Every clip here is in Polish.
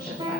是字大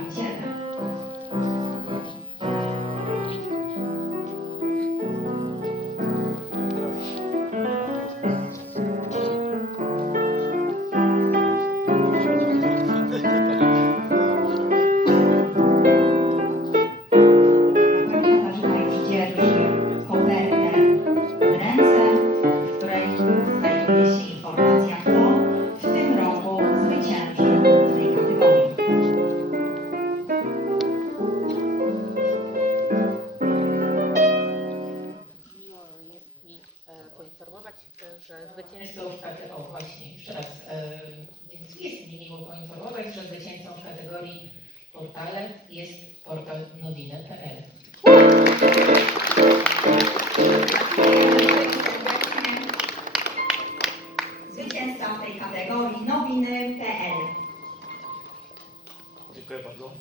że zwycięzcą w kategorii, o właśnie, jeszcze raz, e, więc jest mi miło poinformować, że zwycięzcą w kategorii portale jest portal nowiny.pl. Zwycięzca w tej kategorii nowiny.pl. Dziękuję bardzo.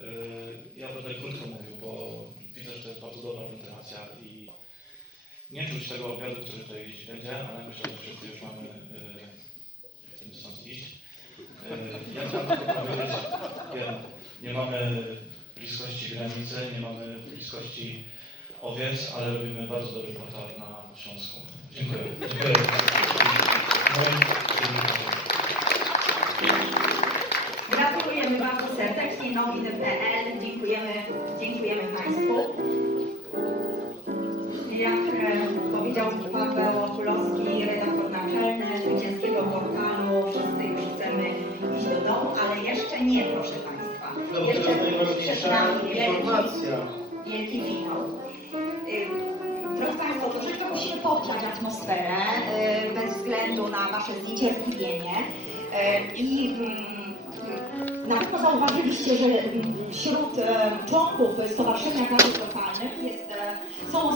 Yy, Ja będę krótko mówił, bo widzę, że to jest bardzo dobra wentylacja i nie czuć tego obiadu, który tutaj gdzieś będzie, ale myślę, że wszyscy już mamy yy, chcemy stąd iść. Yy, Ja chciałbym tylko powiedzieć, jedno. nie mamy bliskości granicy, nie mamy bliskości owiec, ale robimy bardzo dobry portal na Śląsku. Dziękuję. Dziękuję. Dziennikarzom. Gratulujemy bardzo serdecznie nowiny.pl. Dziękujemy, dziękujemy jeszcze nie, proszę Państwa. No, Jeszcze przed najważniejsza nami wielki, informacja. wielki finał. Y, Drodzy Państwo, troszeczkę musimy podgrzać atmosferę y, bez względu na Wasze zniecierpliwienie. Y, I mm, na pewno zauważyliście, że mm, wśród e, członków Stowarzyszenia Gazet Lokalnych jest, e, są